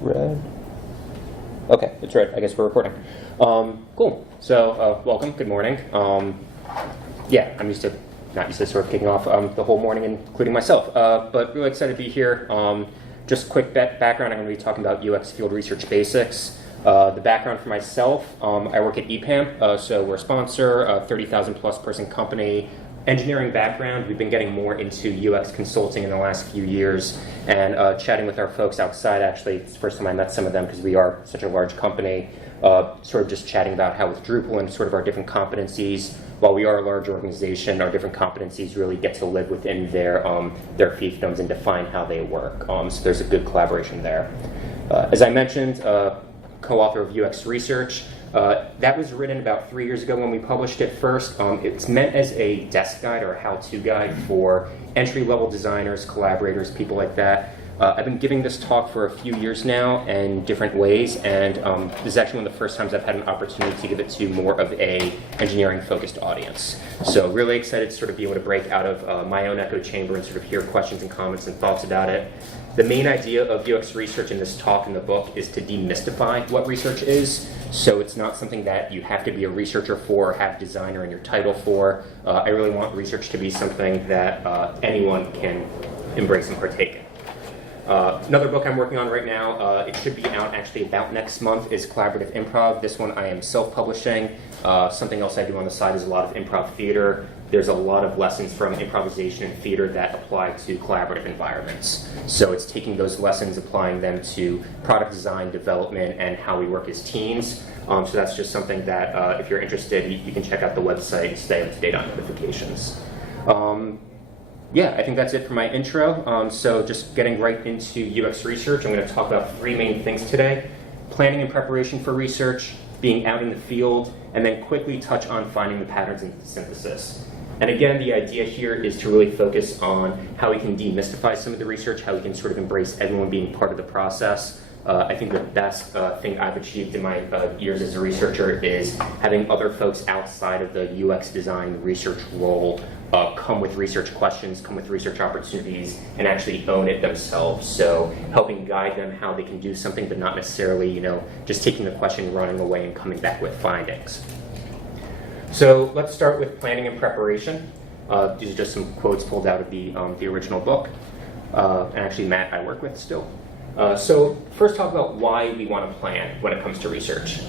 red. Okay, it's red. I guess we're recording. Cool. So, welcome. Good morning. Yeah, I'm not used to sort of kicking off the whole morning, including myself. But really excited to be here. Just quick background, I'm going to be talking about UX field research basics. The background for myself, I work at EPAM, so we're a sponsor, a 30,000 plus person company. Engineering background, we've been getting more into UX consulting in the last few years, and chatting with our folks outside. Actually, it's the first time I met some of them because we are such a large company. Sort of just chatting about how with Drupal and sort of our different competencies, while we are a large organization, our different competencies really get to live within their fiefdoms and define how they work. So there's a good collaboration there. As I mentioned, co-author of UX Research. That was written about 3 years ago when we published it first. It's meant as a desk guide or a how-to guide for entry-level designers, collaborators, people like that. I've been giving this talk for a few years now in different ways, and this is actually one of the first times I've had an opportunity to give it to more of a engineering-focused audience. So really excited to sort of be able to break out of my own echo chamber and sort of hear questions and comments and thoughts about it. The main idea of UX research in this talk in the book is to demystify what research is. So it's not something that you have to be a researcher for or have designer in your title for. I really want research to be something that anyone can embrace and partake in. Another book I'm working on right now, it should be out actually about next month, is Collaborative Improv. This one I am self-publishing. Something else I do on the side is a lot of improv theater. There's a lot of lessons from improvisation and theater that apply to collaborative environments. So it's taking those lessons, applying them to product design, development, and how we work as teams. So that's just something that if you're interested, you can check out the website and stay up to date on notifications. Yeah, I think that's it for my intro. So just getting right into UX research, I'm going to talk about three main things today: planning and preparation for research, being out in the field, and then quickly touch on finding the patterns in synthesis. And again, the idea here is to really focus on how we can demystify some of the research, how we can sort of embrace everyone being part of the process. I think the best thing I've achieved in my years as a researcher is having other folks outside of the UX design research role come with research questions, come with research opportunities, and actually own it themselves. So helping guide them how they can do something, but not necessarily, just taking the question, running away, and coming back with findings. So let's start with planning and preparation. These are just some quotes pulled out of the original book. And actually, Matt I work with still. So first talk about why we want to plan when it comes to research.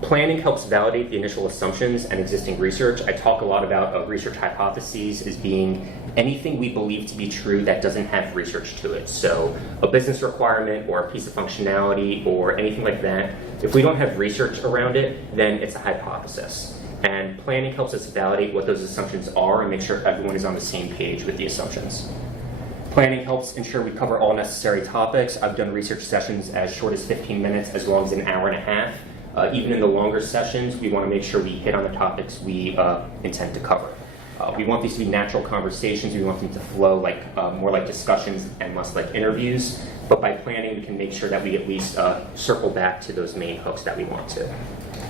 Planning helps validate the initial assumptions and existing research. I talk a lot about research hypotheses as being anything we believe to be true that doesn't have research to it. So a business requirement or a piece of functionality or anything like that, if we don't have research around it, then it's a hypothesis. And planning helps us validate what those assumptions are and make sure everyone is on the same page with the assumptions. Planning helps ensure we cover all necessary topics. I've done research sessions as short as 15 minutes, as long as an hour and a half. Even in the longer sessions, we want to make sure we hit on the topics we intend to cover. We want these to be natural conversations. We want them to flow more like discussions and less like interviews. But by planning, we can make sure that we at least circle back to those main hooks that we want to.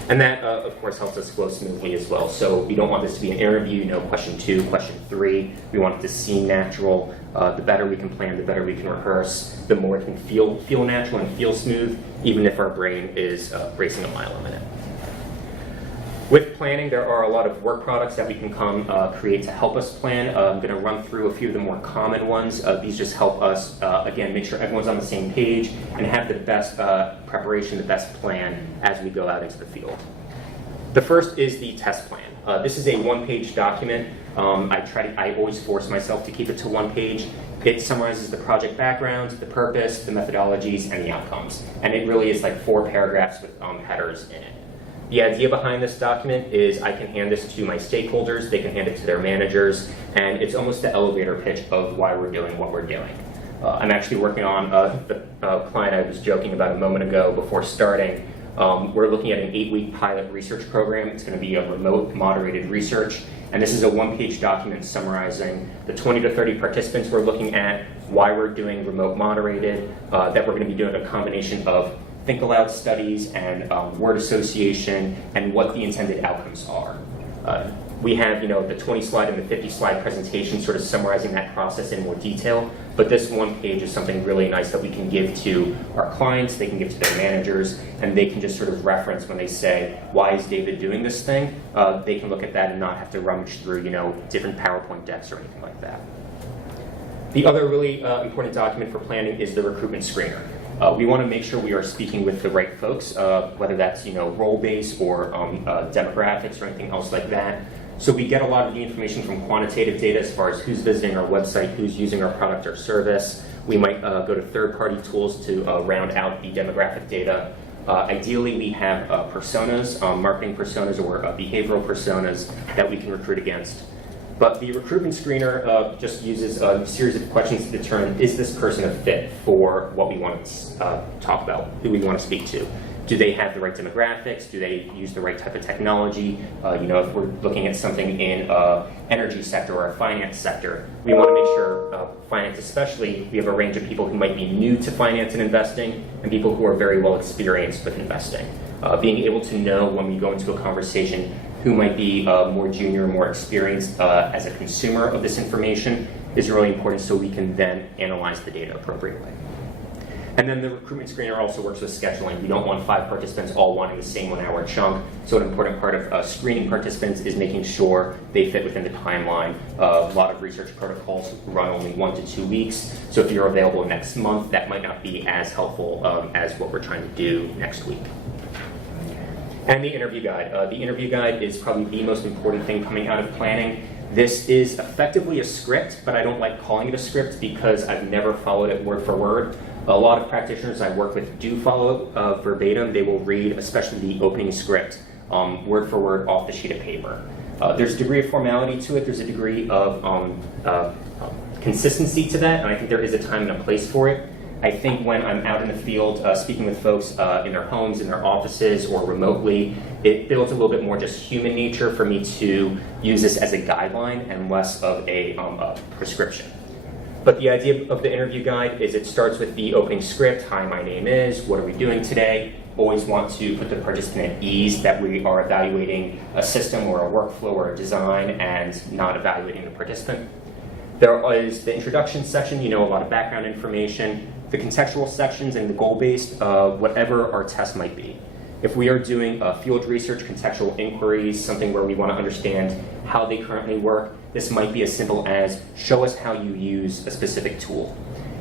And that, of course, helps us flow smoothly as well. So we don't want this to be an interview, question 2, question 3. We want it to seem natural. The better we can plan, the better we can rehearse, the more it can feel natural and feel smooth, even if our brain is racing a mile a minute. With planning, there are a lot of work products that we can create to help us plan. I'm going to run through a few of the more common ones. These just help us, again, make sure everyone's on the same page and have the best preparation, the best plan as we go out into the field. The first is the test plan. This is a one-page document. I always force myself to keep it to one page. It summarizes the project background, the purpose, the methodologies, and the outcomes. And it really is like 4 paragraphs with headers in it. The idea behind this document is I can hand this to my stakeholders, they can hand it to their managers, and it's almost the elevator pitch of why we're doing what we're doing. I'm actually working on the client I was joking about a moment ago before starting. We're looking at an 8-week pilot research program. It's going to be a remote moderated research, and this is a one-page document summarizing the 20 to 30 participants we're looking at, why we're doing remote moderated, that we're going to be doing a combination of think aloud studies and word association and what the intended outcomes are. we have, the 20-slide and the 50-slide presentation sort of summarizing that process in more detail. But this one page is something really nice that we can give to our clients, they can give to their managers, and they can just sort of reference when they say, why is David doing this thing? They can look at that and not have to rummage through, different PowerPoint decks or anything like that. The other really important document for planning is the recruitment screener. We want to make sure we are speaking with the right folks, whether that's role-based or demographics or anything else like that. So we get a lot of the information from quantitative data as far as who's visiting our website, who's using our product or service. We might go to third-party tools to round out the demographic data. Ideally, we have personas, marketing personas or behavioral personas that we can recruit against. But the recruitment screener just uses a series of questions to determine, is this person a fit for what we want to talk about, who we want to speak to? Do they have the right demographics? Do they use the right type of technology? If we're looking at something in energy sector or a finance sector, we want to make sure, finance especially, we have a range of people who might be new to finance and investing and people who are very well experienced with investing. Being able to know when we go into a conversation who might be more junior, more experienced as a consumer of this information is really important so we can then analyze the data appropriately. And then the recruitment screener also works with scheduling. We don't want 5 participants all wanting the same 1-hour chunk. So an important part of screening participants is making sure they fit within the timeline. A lot of research protocols run only 1 to 2 weeks. So if you're available next month, that might not be as helpful as what we're trying to do next week. And the interview guide. The interview guide is probably the most important thing coming out of planning. This is effectively a script, but I don't like calling it a script because I've never followed it word for word. A lot of practitioners I work with do follow it verbatim. They will read, especially the opening script, word for word off the sheet of paper. There's a degree of formality to it. There's a degree of consistency to that, and I think there is a time and a place for it. I think when I'm out in the field speaking with folks in their homes, in their offices, or remotely, it builds a little bit more just human nature for me to use this as a guideline and less of a prescription. But the idea of the interview guide is it starts with the opening script. Hi, my name is, what are we doing today? Always want to put the participant at ease that we are evaluating a system or a workflow or a design and not evaluating the participant. There is the introduction section, a lot of background information, the contextual sections and the goal-based, whatever our test might be. If we are doing field research, contextual inquiries, something where we want to understand how they currently work, this might be as simple as show us how you use a specific tool.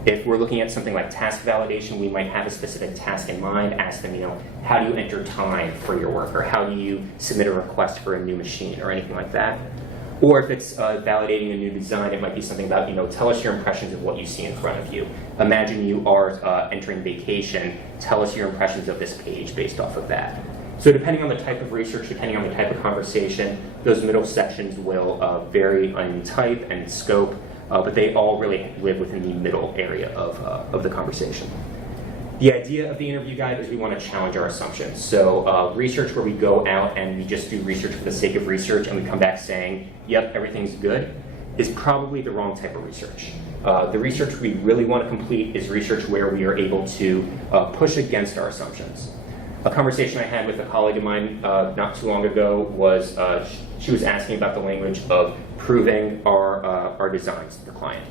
If we're looking at something like task validation, we might have a specific task in mind, ask them, how do you enter time for your work, or how do you submit a request for a new machine, or anything like that. Or if it's validating a new design, it might be something about, tell us your impressions of what you see in front of you. Imagine you are entering vacation, tell us your impressions of this page based off of that. So depending on the type of research, depending on the type of conversation, those middle sections will vary in type and scope, but they all really live within the middle area of the conversation. The idea of the interview guide is we want to challenge our assumptions. So research where we go out and we just do research for the sake of research and we come back saying, yep, everything's good, is probably the wrong type of research. The research we really want to complete is research where we are able to push against our assumptions. A conversation I had with a colleague of mine not too long ago was she was asking about the language of proving our designs to the client.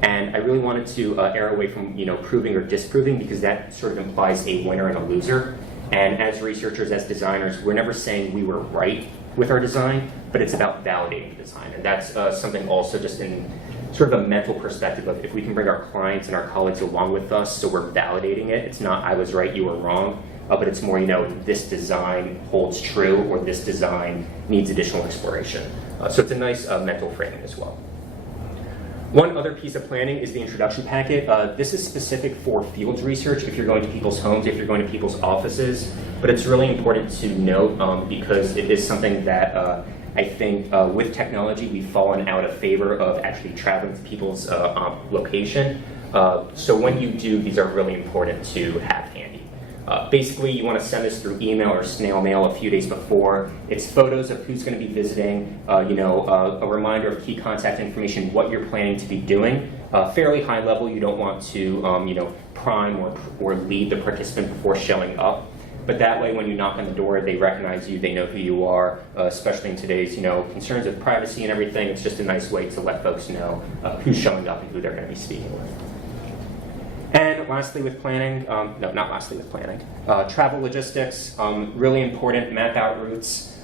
And I really wanted to err away from proving or disproving because that sort of implies a winner and a loser. And as researchers, as designers, we're never saying we were right with our design, but it's about validating the design. And that's something also just in sort of a mental perspective of if we can bring our clients and our colleagues along with us so we're validating it. It's not I was right, you were wrong, but it's more this design holds true or this design needs additional exploration. So it's a nice mental framing as well. One other piece of planning is the introduction packet. This is specific for field research if you're going to people's homes, if you're going to people's offices, but it's really important to note because it is something that I think with technology we've fallen out of favor of actually traveling to people's location. So when you do, these are really important to have handy. Basically, you want to send this through email or snail mail a few days before. It's photos of who's going to be visiting, a reminder of key contact information, what you're planning to be doing. Fairly high level, you don't want to, prime or lead the participant before showing up. but that way when you knock on the door, they recognize you, they know who you are, especially in today's concerns of privacy and everything. It's just a nice way to let folks know who's showing up and who they're going to be speaking with. And lastly with planning, no, not lastly with planning, travel logistics, really important, map out routes,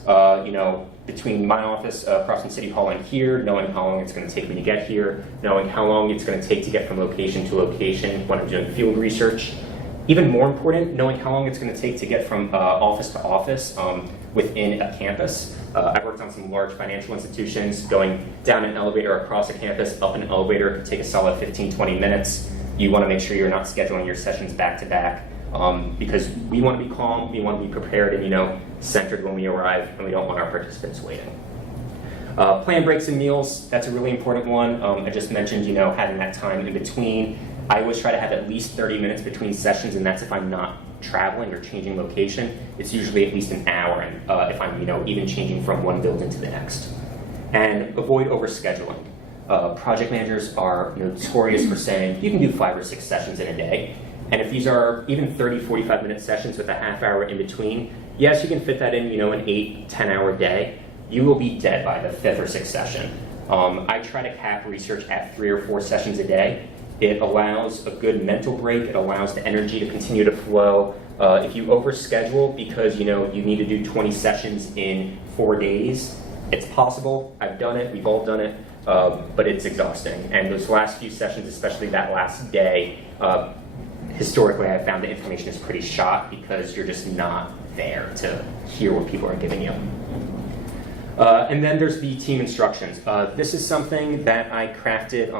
between my office across from City Hall and here, knowing how long it's going to take me to get here, knowing how long it's going to take to get from location to location when I'm doing field research. Even more important, knowing how long it's going to take to get from office to office within a campus. I've worked on some large financial institutions. Going down an elevator across a campus, up an elevator could take a solid 15, 20 minutes. You want to make sure you're not scheduling your sessions back to back because we want to be calm, we want to be prepared and centered when we arrive, and we don't want our participants waiting. Plan breaks and meals, that's a really important one. I just mentioned having that time in between. I always try to have at least 30 minutes between sessions, and that's if I'm not traveling or changing location. It's usually at least an hour, and if I'm even changing from one building to the next. And avoid overscheduling. Project managers are notorious for saying you can do 5 or 6 sessions in a day. And if these are even 30, 45-minute sessions with a half hour in between, yes, you can fit that in an 8, 10-hour day. You will be dead by the 5th or 6th session. I try to cap research at 3 or 4 sessions a day. It allows a good mental break. It allows the energy to continue to flow. If you overschedule because you need to do 20 sessions in 4 days, it's possible. I've done it. We've all done it. But it's exhausting. And those last few sessions, especially that last day, historically I've found the information is pretty shot because you're just not there to hear what people are giving you. And then there's the team instructions. This is something that I crafted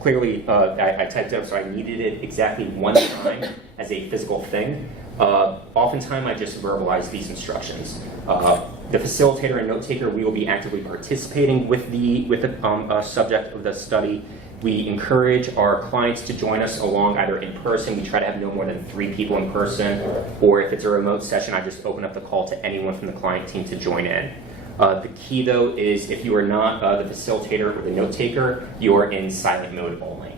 clearly. I typed up, so I needed it exactly one time as a physical thing. Oftentimes I just verbalize these instructions. The facilitator and note taker, we will be actively participating with the subject of the study. We encourage our clients to join us along either in person. We try to have no more than 3 people in person, or if it's a remote session, I just open up the call to anyone from the client team to join in. The key though is if you are not the facilitator or the note taker, you are in silent mode only.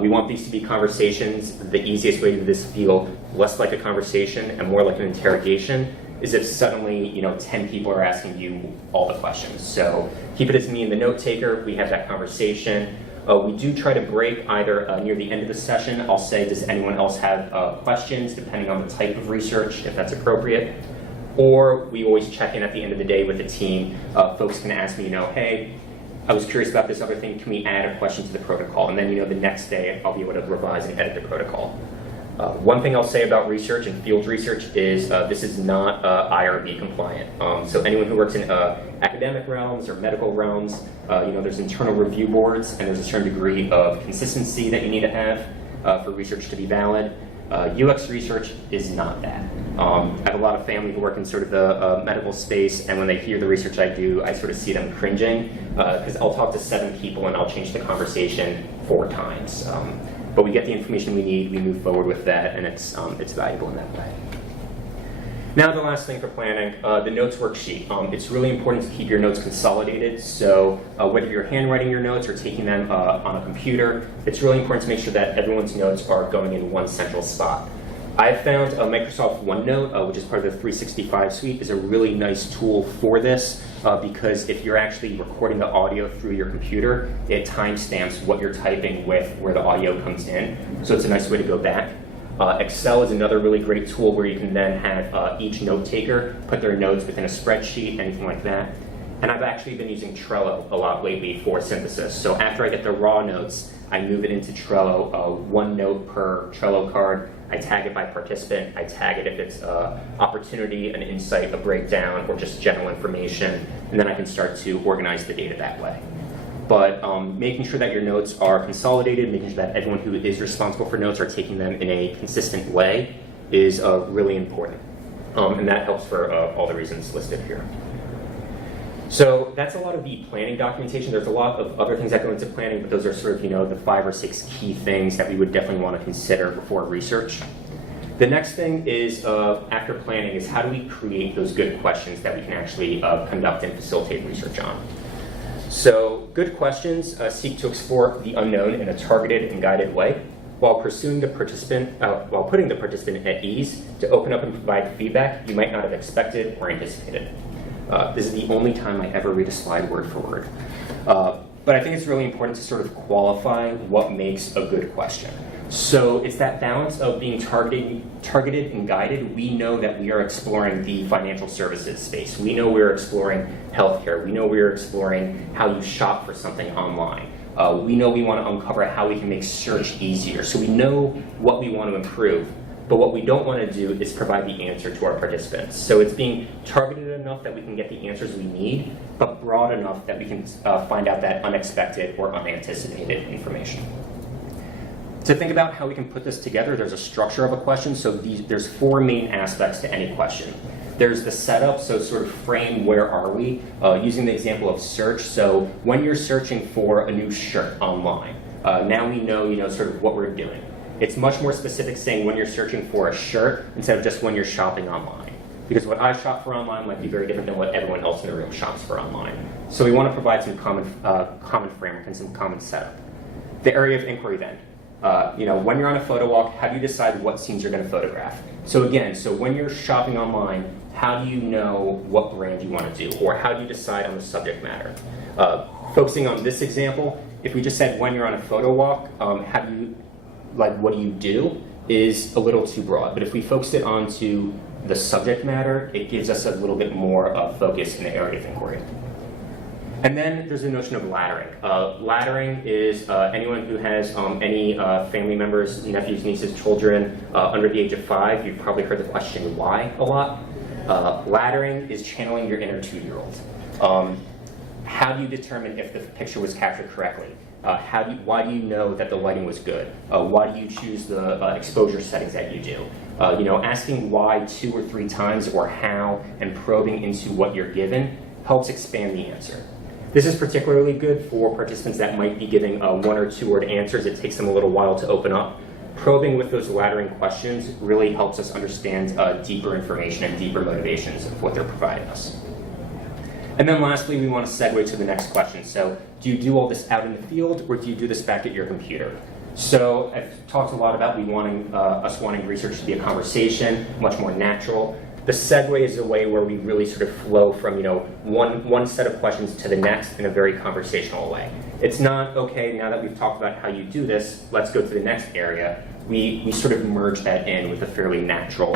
We want these to be conversations. The easiest way to this feel less like a conversation and more like an interrogation is if suddenly 10 people are asking you all the questions. So keep it as me and the note taker. We have that conversation. We do try to break either near the end of the session. I'll say, does anyone else have questions, depending on the type of research, if that's appropriate. Or we always check in at the end of the day with the team. Folks can ask me, hey, I was curious about this other thing. Can we add a question to the protocol? And then the next day I'll be able to revise and edit the protocol. One thing I'll say about research and field research is this is not IRB compliant. So anyone who works in academic realms or medical realms, there's internal review boards, and there's a certain degree of consistency that you need to have for research to be valid. UX research is not that. I have a lot of family who work in sort of the medical space, and when they hear the research I do, I sort of see them cringing, because I'll talk to 7 people and I'll change the conversation 4 times. But we get the information we need, we move forward with that, and it's valuable in that way. Now the last thing for planning, the notes worksheet. It's really important to keep your notes consolidated, so whether you're handwriting your notes or taking them on a computer, it's really important to make sure that everyone's notes are going in one central spot. I've found Microsoft OneNote, which is part of the 365 suite, is a really nice tool for this because if you're actually recording the audio through your computer, it timestamps what you're typing with where the audio comes in, so it's a nice way to go back. Excel is another really great tool where you can then have each note taker put their notes within a spreadsheet, anything like that. And I've actually been using Trello a lot lately for synthesis. So after I get the raw notes, I move it into Trello, 1 note per Trello card. I tag it by participant. I tag it if it's an opportunity, an insight, a breakdown, or just general information. And then I can start to organize the data that way. But making sure that your notes are consolidated, making sure that everyone who is responsible for notes are taking them in a consistent way is really important. And that helps for all the reasons listed here. So that's a lot of the planning documentation. There's a lot of other things that go into planning, but those are sort of the 5 or 6 key things that we would definitely want to consider before research. The next thing is, after planning, is how do we create those good questions that we can actually conduct and facilitate research on. So good questions seek to explore the unknown in a targeted and guided way. while putting the participant at ease to open up and provide feedback you might not have expected or anticipated. This is the only time I ever read a slide word for word. But I think it's really important to sort of qualify what makes a good question. So it's that balance of being targeted and guided. We know that we are exploring the financial services space. We know we're exploring healthcare. We know we're exploring how you shop for something online. We know we want to uncover how we can make search easier. So we know what we want to improve. But what we don't want to do is provide the answer to our participants. So it's being targeted enough that we can get the answers we need, but broad enough that we can find out that unexpected or unanticipated information. To think about how we can put this together, there's a structure of a question. So there's 4 main aspects to any question. There's the setup, so sort of frame where are we, using the example of search. So when you're searching for a new shirt online, now we know sort of what we're doing. It's much more specific saying when you're searching for a shirt instead of just when you're shopping online. Because what I shop for online might be very different than what everyone else in the room shops for online. So we want to provide some common framework and some common setup. The area of inquiry then. When you're on a photo walk, how do you decide what scenes you're going to photograph? So again, when you're shopping online, how do you know what brand you want to do? Or how do you decide on the subject matter? Focusing on this example, if we just said when you're on a photo walk, what do you do is a little too broad. But if we focus it onto the subject matter, it gives us a little bit more focus in the area of inquiry. And then there's the notion of laddering. Laddering is anyone who has any family members, nephews, nieces, children under the age of 5. You've probably heard the question why a lot. Laddering is channeling your inner 2-year-old. How do you determine if the picture was captured correctly? Why do you know that the lighting was good? Why do you choose the exposure settings that you do? Asking why 2 or 3 times or how and probing into what you're given helps expand the answer. This is particularly good for participants that might be giving 1 or 2-word answers. It takes them a little while to open up. Probing with those laddering questions really helps us understand deeper information and deeper motivations of what they're providing us. And then lastly, we want to segue to the next question. So do you do all this out in the field, or do you do this back at your computer? So I've talked a lot about us wanting research to be a conversation, much more natural. The segue is a way where we really sort of flow from one set of questions to the next in a very conversational way. It's not, okay, now that we've talked about how you do this, let's go to the next area. We sort of merge that in with a fairly natural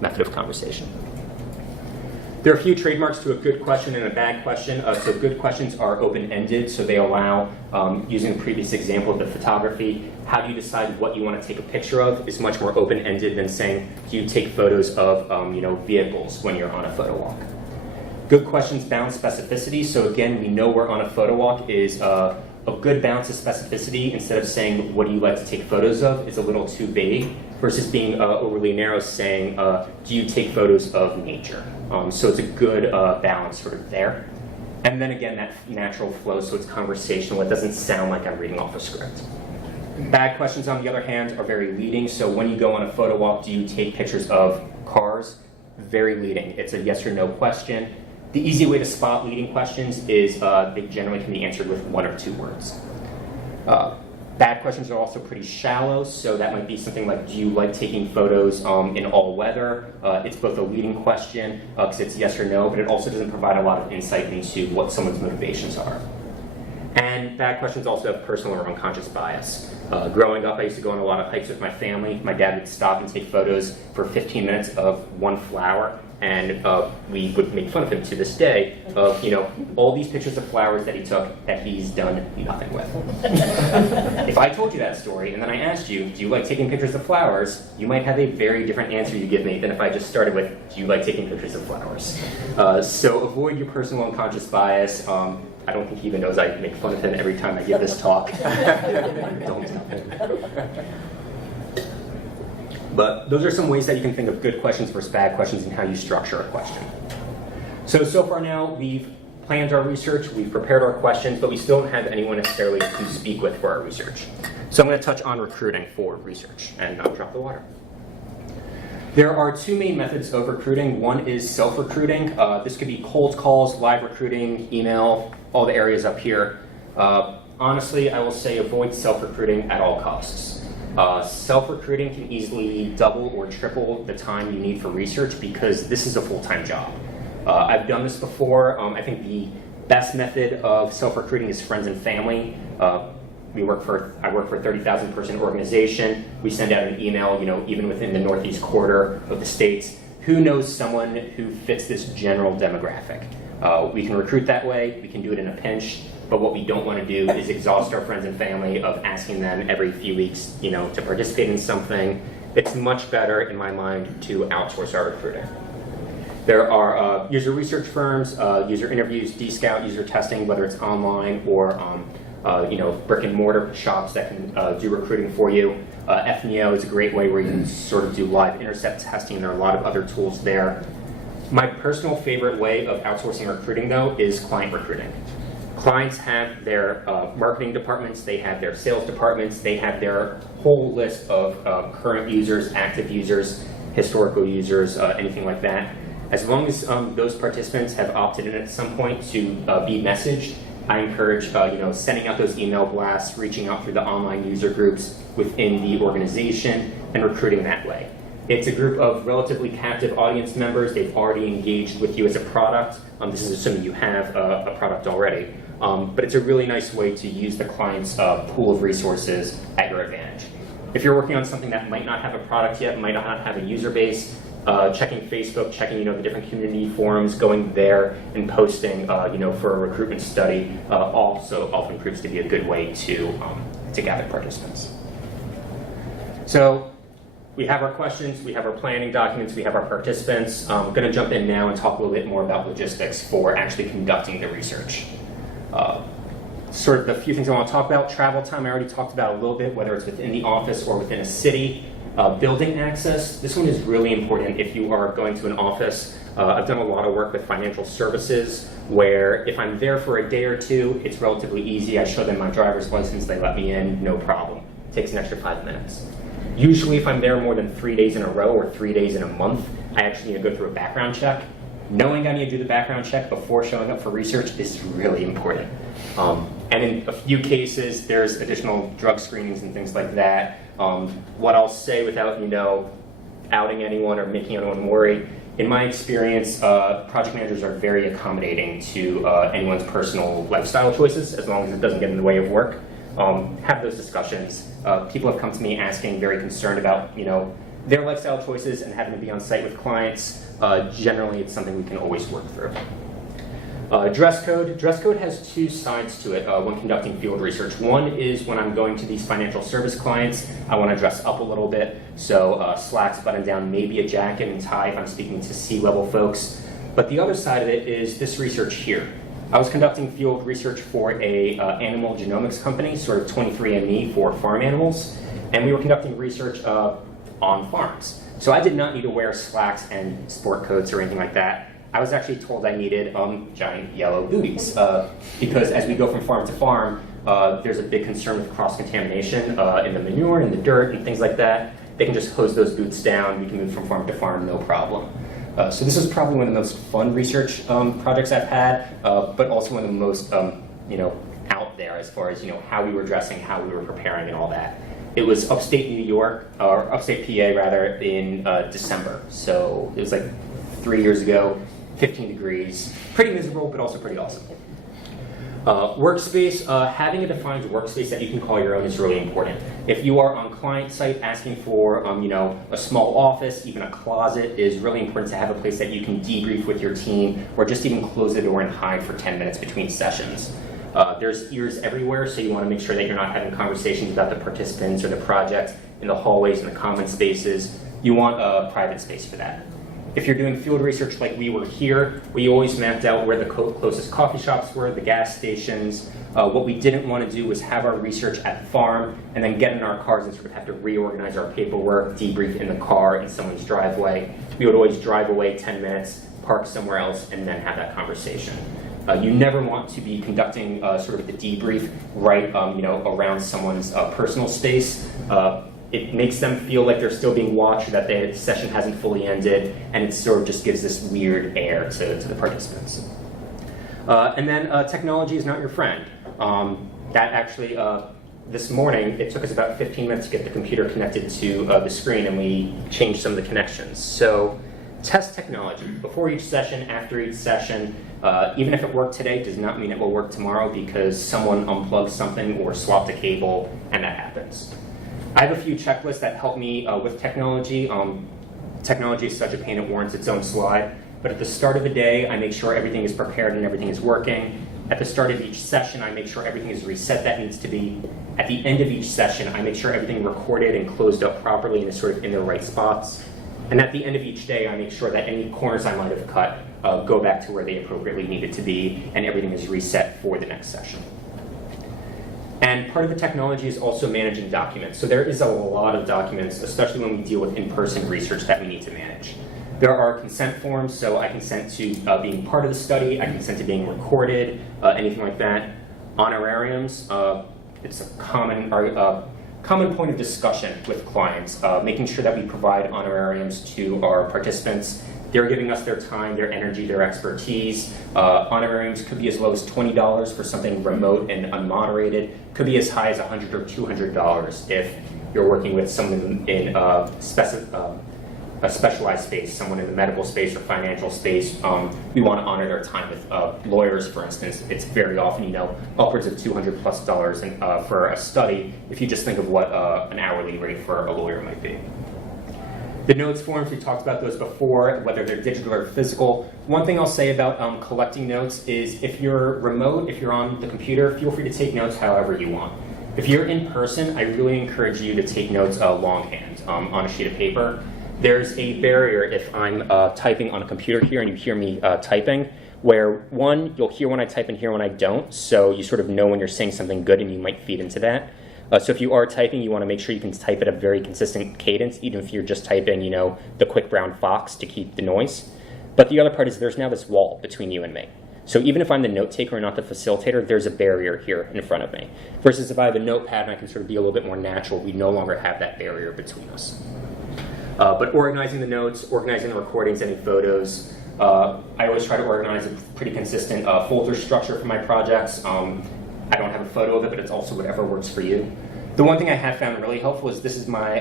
method of conversation. There are a few trademarks to a good question and a bad question. So good questions are open-ended, so they allow, using the previous example of the photography, how do you decide what you want to take a picture of is much more open-ended than saying, do you take photos of vehicles when you're on a photo walk? Good questions balance specificity. So again, we know we're on a photo walk is a good balance of specificity. Instead of saying, what do you like to take photos of, is a little too vague, versus being overly narrow, saying, do you take photos of nature? So it's a good balance sort of there. And then again, that natural flow, so it's conversational. It doesn't sound like I'm reading off a script. Bad questions, on the other hand, are very leading. So when you go on a photo walk, do you take pictures of cars? Very leading. It's a yes or no question. The easy way to spot leading questions is they generally can be answered with 1 or 2 words. Bad questions are also pretty shallow, so that might be something like, do you like taking photos in all weather? It's both a leading question, because it's yes or no, but it also doesn't provide a lot of insight into what someone's motivations are. And bad questions also have personal or unconscious bias. Growing up, I used to go on a lot of hikes with my family. My dad would stop and take photos for 15 minutes of one flower, and we would make fun of him to this day of, all these pictures of flowers that he took that he's done nothing with. If I told you that story and then I asked you, do you like taking pictures of flowers, you might have a very different answer you give me than if I just started with, do you like taking pictures of flowers? So avoid your personal unconscious bias. I don't think he even knows I make fun of him every time I give this talk. Don't tell him. But those are some ways that you can think of good questions versus bad questions and how you structure a question. So far now, we've planned our research, we've prepared our questions, but we still don't have anyone necessarily to speak with for our research. So I'm going to touch on recruiting for research and not drop the water. There are 2 main methods of recruiting. One is self-recruiting. This could be cold calls, live recruiting, email, all the areas up here. Honestly, I will say avoid self-recruiting at all costs. Self-recruiting can easily double or triple the time you need for research because this is a full-time job. I've done this before. I think the best method of self-recruiting is friends and family. I work for a 30,000 person organization. We send out an email, even within the northeast quarter of the states. Who knows someone who fits this general demographic? We can recruit that way. We can do it in a pinch. But what we don't want to do is exhaust our friends and family of asking them every few weeks, to participate in something. It's much better, in my mind, to outsource our recruiting. There are user research firms, user interviews, D-Scout, user testing, whether it's online or brick and mortar shops that can do recruiting for you. FNEO is a great way where you can sort of do live intercept testing. There are a lot of other tools there. My personal favorite way of outsourcing recruiting, though, is client recruiting. Clients have their marketing departments, they have their sales departments, they have their whole list of current users, active users, historical users, anything like that. As long as those participants have opted in at some point to be messaged, I encourage sending out those email blasts, reaching out through the online user groups within the organization, and recruiting that way. It's a group of relatively captive audience members. They've already engaged with you as a product. This is assuming you have a product already. But it's a really nice way to use the client's pool of resources at your advantage. If you're working on something that might not have a product yet, might not have a user base, checking Facebook, checking the different community forums, going there and posting for a recruitment study also often proves to be a good way to gather participants. So we have our questions, we have our planning documents, we have our participants. I'm going to jump in now and talk a little bit more about logistics for actually conducting the research. Sort of the few things I want to talk about. Travel time, I already talked about a little bit, whether it's within the office or within a city. Building access, this one is really important if you are going to an office. I've done a lot of work with financial services where if I'm there for a day or two, it's relatively easy. I show them my driver's license, they let me in, no problem. It takes an extra 5 minutes. Usually if I'm there more than 3 days in a row or 3 days in a month, I actually need to go through a background check. Knowing I need to do the background check before showing up for research is really important. And in a few cases, there's additional drug screenings and things like that. What I'll say without, outing anyone or making anyone worry, in my experience, project managers are very accommodating to anyone's personal lifestyle choices, as long as it doesn't get in the way of work. Have those discussions. People have come to me asking, very concerned about, their lifestyle choices and having to be on site with clients. Generally, it's something we can always work through. Dress code. Dress code has two sides to it when conducting field research. One is when I'm going to these financial service clients, I want to dress up a little bit. So slacks, button down, maybe a jacket and tie if I'm speaking to C-level folks. But the other side of it is this research here. I was conducting field research for a animal genomics company, sort of 23andMe for farm animals. And we were conducting research on farms. So I did not need to wear slacks and sport coats or anything like that. I was actually told I needed giant yellow booties because as we go from farm to farm, there's a big concern with cross-contamination in the manure and the dirt and things like that. They can just hose those boots down. We can move from farm to farm, no problem. So this is probably one of the most fun research projects I've had, but also one of the most out there as far as how we were dressing, how we were preparing, and all that. It was upstate New York, or upstate PA rather, in December. So it was like 3 years ago, 15 degrees. Pretty miserable, but also pretty awesome. Workspace, having a defined workspace that you can call your own is really important. If you are on client site asking for a small office, even a closet, is really important to have a place that you can debrief with your team, or just even close the door and hide for 10 minutes between sessions. There's ears everywhere, so you want to make sure that you're not having conversations about the participants or the project in the hallways and the common spaces. You want a private space for that. If you're doing field research like we were here, we always mapped out where the closest coffee shops were, the gas stations. What we didn't want to do was have our research at the farm and then get in our cars and sort of have to reorganize our paperwork, debrief in the car in someone's driveway. We would always drive away 10 minutes, park somewhere else, and then have that conversation. You never want to be conducting sort of the debrief right around someone's personal space. It makes them feel like they're still being watched, that the session hasn't fully ended, and it sort of just gives this weird air to the participants. And then technology is not your friend. That actually this morning, it took us about 15 minutes to get the computer connected to the screen, and we changed some of the connections. So test technology. Before each session, after each session, even if it worked today, does not mean it will work tomorrow because someone unplugged something or swapped a cable, and that happens. I have a few checklists that help me with technology. Technology is such a pain, it warrants its own slide. But at the start of the day, I make sure everything is prepared and everything is working. At the start of each session, I make sure everything is reset that needs to be. At the end of each session, I make sure everything recorded and closed up properly and is sort of in the right spots. And at the end of each day, I make sure that any corners I might have cut go back to where they appropriately needed to be, and everything is reset for the next session. And part of the technology is also managing documents. So there is a lot of documents, especially when we deal with in-person research, that we need to manage. There are consent forms, so I consent to being part of the study, I consent to being recorded, anything like that. Honorariums, it's a common point of discussion with clients, making sure that we provide honorariums to our participants. They're giving us their time, their energy, their expertise. Honorariums could be as low as $20 for something remote and unmoderated. Could be as high as $100 or $200 if you're working with someone in a specialized space, someone in the medical space or financial space. We want to honor their time with lawyers, for instance. It's very often, upwards of $200+ and, for a study, if you just think of what an hourly rate for a lawyer might be. The notes forms, we talked about those before, whether they're digital or physical. One thing I'll say about collecting notes is if you're remote, if you're on the computer, feel free to take notes however you want. If you're in person, I really encourage you to take notes longhand on a sheet of paper. There's a barrier if I'm typing on a computer here and you hear me typing, where one, you'll hear when I type and hear when I don't, so you sort of know when you're saying something good and you might feed into that. So if you are typing, you want to make sure you can type at a very consistent cadence, even if you're just typing, the quick brown fox to keep the noise. But the other part is there's now this wall between you and me. So even if I'm the note taker and not the facilitator, there's a barrier here in front of me. Versus if I have a notepad and I can sort of be a little bit more natural, we no longer have that barrier between us. But organizing the notes, organizing the recordings, any photos, I always try to organize a pretty consistent folder structure for my projects. I don't have a photo of it, but it's also whatever works for you. The one thing I have found really helpful is this is my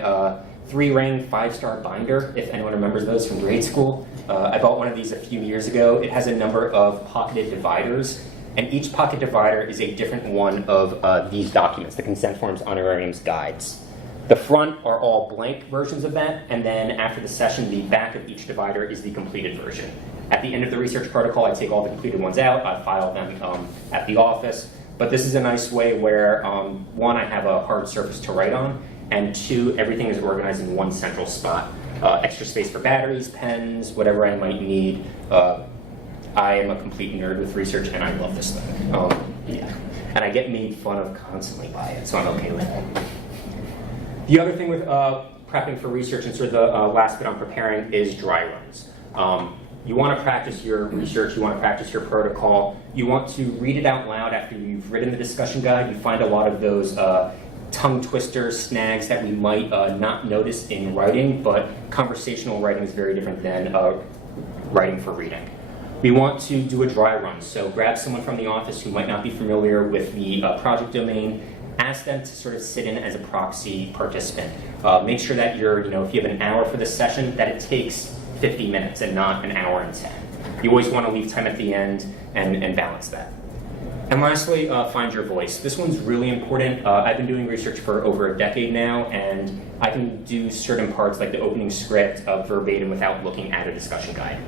3-ring 5-star binder, if anyone remembers those from grade school. I bought one of these a few years ago. It has a number of pocketed dividers, and each pocket divider is a different one of these documents, the consent forms, honorariums, guides. The front are all blank versions of that, and then after the session, the back of each divider is the completed version. At the end of the research protocol, I take all the completed ones out, I file them at the office. But this is a nice way where, one, I have a hard surface to write on, and two, everything is organized in one central spot. Extra space for batteries, pens, whatever I might need. I am a complete nerd with research, and I love this thing. Yeah. And I get made fun of constantly by it, so I'm okay with it. The other thing with prepping for research, and sort of the last bit on preparing, is dry runs. You want to practice your research, you want to practice your protocol, you want to read it out loud after you've written the discussion guide. You find a lot of those tongue twisters, snags that we might not notice in writing, but conversational writing is very different than writing for reading. We want to do a dry run, so grab someone from the office who might not be familiar with the project domain, ask them to sort of sit in as a proxy participant. Make sure that you're, if you have an hour for this session, that it takes 50 minutes and not an hour and 10. You always want to leave time at the end and balance that. And lastly, find your voice. This one's really important. I've been doing research for over a decade now, and I can do certain parts like the opening script verbatim without looking at a discussion guide.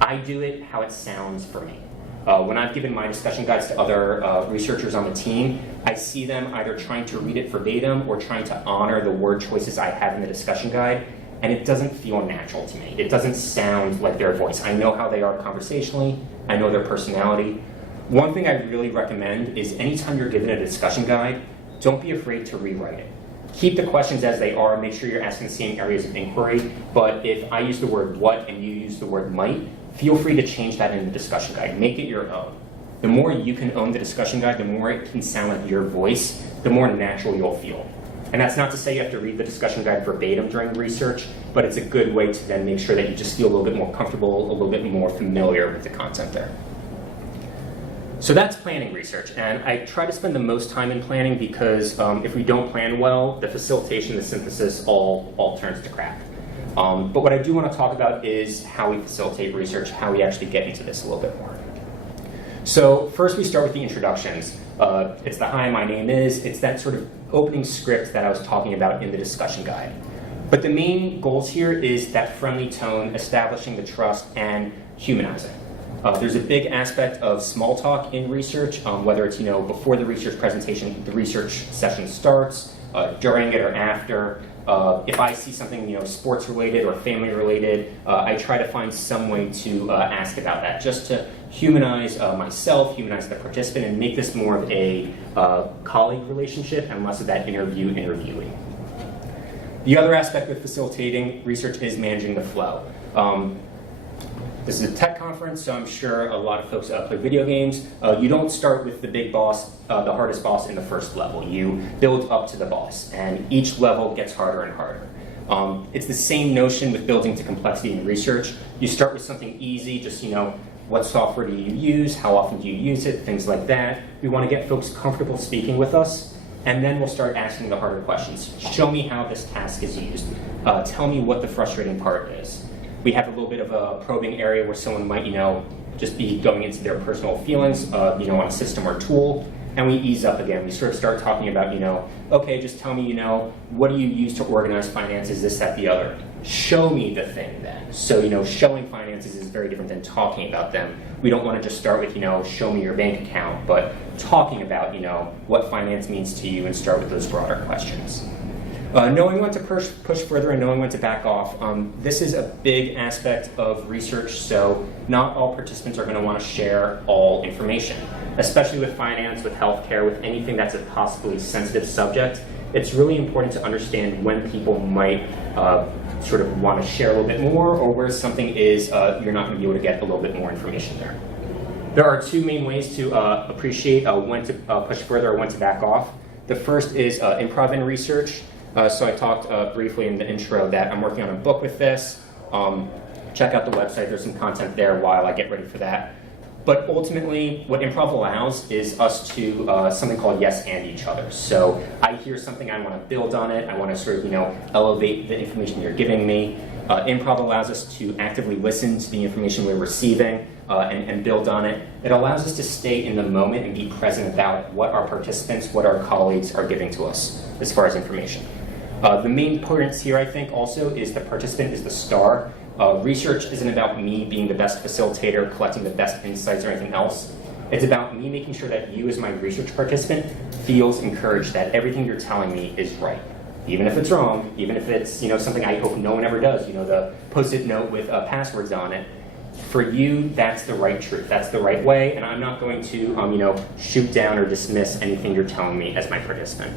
I do it how it sounds for me. When I've given my discussion guides to other researchers on the team, I see them either trying to read it verbatim or trying to honor the word choices I have in the discussion guide, and it doesn't feel natural to me. It doesn't sound like their voice. I know how they are conversationally, I know their personality. One thing I really recommend is anytime you're given a discussion guide, don't be afraid to rewrite it. Keep the questions as they are, make sure you're asking the same areas of inquiry, but if I use the word what and you use the word might, feel free to change that in the discussion guide. Make it your own. The more you can own the discussion guide, the more it can sound like your voice, the more natural you'll feel. And that's not to say you have to read the discussion guide verbatim during research, but it's a good way to then make sure that you just feel a little bit more comfortable, a little bit more familiar with the content there. So that's planning research, and I try to spend the most time in planning because if we don't plan well, the facilitation, the synthesis all turns to crap. But what I do want to talk about is how we facilitate research, how we actually get into this a little bit more. So first we start with the introductions. It's the hi, my name is, it's that sort of opening script that I was talking about in the discussion guide. But the main goals here is that friendly tone, establishing the trust, and humanizing. There's a big aspect of small talk in research, whether it's before the research presentation, the research session starts, during it or after. If I see something sports related or family related, I try to find some way to ask about that, just to humanize myself, humanize the participant, and make this more of a colleague relationship and less of that interviewee. The other aspect of facilitating research is managing the flow. This is a tech conference, so I'm sure a lot of folks play video games. You don't start with the big boss, the hardest boss in the first level. You build up to the boss, and each level gets harder and harder. It's the same notion with building to complexity in research. You start with something easy, just what software do you use, how often do you use it, things like that. We want to get folks comfortable speaking with us, and then we'll start asking the harder questions. Show me how this task is used. Tell me what the frustrating part is. We have a little bit of a probing area where someone might, just be going into their personal feelings, on a system or tool, and we ease up again. We sort of start talking about, okay, just tell me, what do you use to organize finances, this, that, the other. Show me the thing then. So, showing finances is very different than talking about them. We don't want to just start with, show me your bank account, but talking about, what finance means to you and start with those broader questions. Knowing when to push further and knowing when to back off. This is a big aspect of research, so not all participants are going to want to share all information, especially with finance, with healthcare, with anything that's a possibly sensitive subject. It's really important to understand when people might sort of want to share a little bit more, or where something is you're not going to be able to get a little bit more information there. There are two main ways to appreciate when to push further or when to back off. The first is improv in research. So I talked briefly in the intro that I'm working on a book with this. Check out the website, there's some content there while I get ready for that. But ultimately, what improv allows is us to something called yes and each other. So I hear something, I want to build on it, I want to sort of elevate the information you're giving me. Improv allows us to actively listen to the information we're receiving and build on it. It allows us to stay in the moment and be present about what our participants, what our colleagues are giving to us as far as information. The main importance here, I think, also is the participant is the star. Research isn't about me being the best facilitator, collecting the best insights or anything else. It's about me making sure that you as my research participant feels encouraged that everything you're telling me is right. Even if it's wrong, even if it's something I hope no one ever does, the post-it note with passwords on it. For you, that's the right truth. That's the right way, and I'm not going to shoot down or dismiss anything you're telling me as my participant.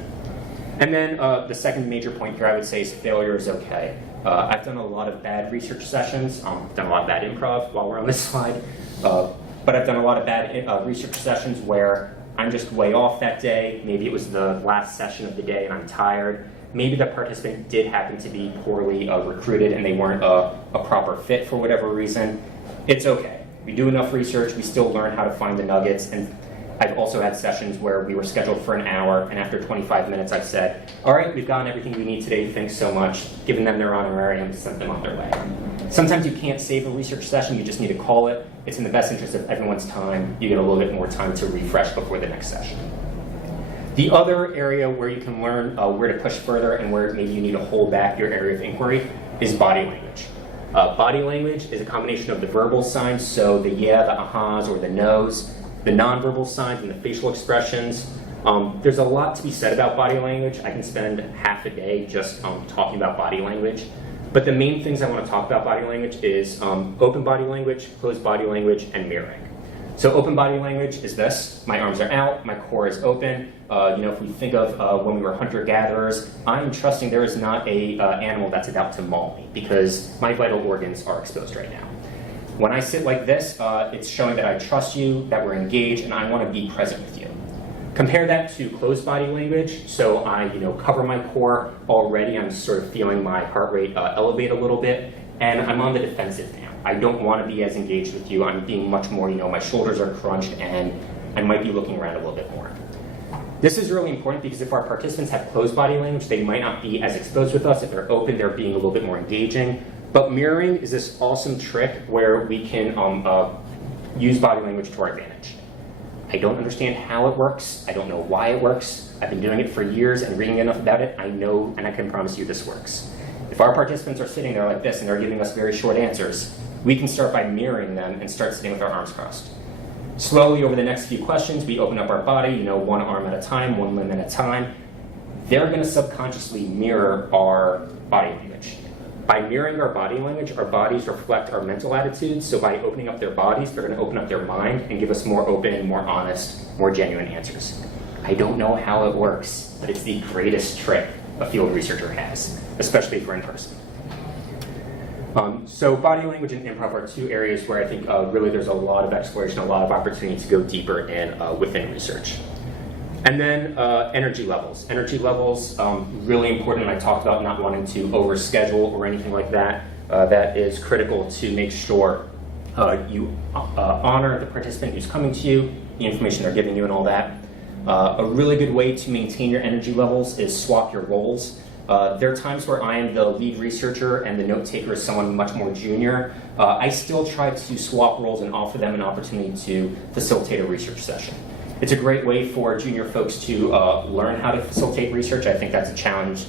And then the second major point here I would say is failure is okay. I've done a lot of bad research sessions. I've done a lot of bad improv while we're on this slide. But I've done a lot of bad research sessions where I'm just way off that day. Maybe it was the last session of the day and I'm tired. Maybe the participant did happen to be poorly recruited and they weren't a proper fit for whatever reason. It's okay. We do enough research, we still learn how to find the nuggets, and I've also had sessions where we were scheduled for an hour, and after 25 minutes I've said, all right, we've gotten everything we need today, thanks so much, given them their honorarium, sent them on their way. Sometimes you can't save a research session, you just need to call it. It's in the best interest of everyone's time. You get a little bit more time to refresh before the next session. The other area where you can learn where to push further and where maybe you need to hold back your area of inquiry is body language. Body language is a combination of the verbal signs, so the yeah, the ahas, or the no's, the nonverbal signs and the facial expressions. There's a lot to be said about body language. I can spend half a day just talking about body language. But the main things I want to talk about body language is open body language, closed body language, and mirroring. So open body language is this. My arms are out, my core is open. If we think of when we were hunter-gatherers, I'm trusting there is not a animal that's about to maul me because my vital organs are exposed right now. When I sit like this, it's showing that I trust you, that we're engaged, and I want to be present with you. Compare that to closed body language. So I cover my core already. I'm sort of feeling my heart rate elevate a little bit, and I'm on the defensive now. I don't want to be as engaged with you. I'm being much more, my shoulders are crunched, and I might be looking around a little bit more. This is really important because if our participants have closed body language, they might not be as exposed with us. If they're open, they're being a little bit more engaging. But mirroring is this awesome trick where we can use body language to our advantage. I don't understand how it works. I don't know why it works. I've been doing it for years and reading enough about it. I know, and I can promise you this works. If our participants are sitting there like this and they're giving us very short answers, we can start by mirroring them and start sitting with our arms crossed. Slowly, over the next few questions, we open up our body, one arm at a time, one limb at a time. They're going to subconsciously mirror our body language. By mirroring our body language, our bodies reflect our mental attitudes. So by opening up their bodies, they're going to open up their mind and give us more open, more honest, more genuine answers. I don't know how it works, but it's the greatest trick a field researcher has, especially for in person. So body language and improv are two areas where I think really there's a lot of exploration, a lot of opportunity to go deeper in within research. And then energy levels. Energy levels, really important. I talked about not wanting to overschedule or anything like that. That is critical to make sure you honor the participant who's coming to you, the information they're giving you and all that. A really good way to maintain your energy levels is swap your roles. There are times where I am the lead researcher and the note taker is someone much more junior. I still try to swap roles and offer them an opportunity to facilitate a research session. It's a great way for junior folks to learn how to facilitate research. I think that's a challenge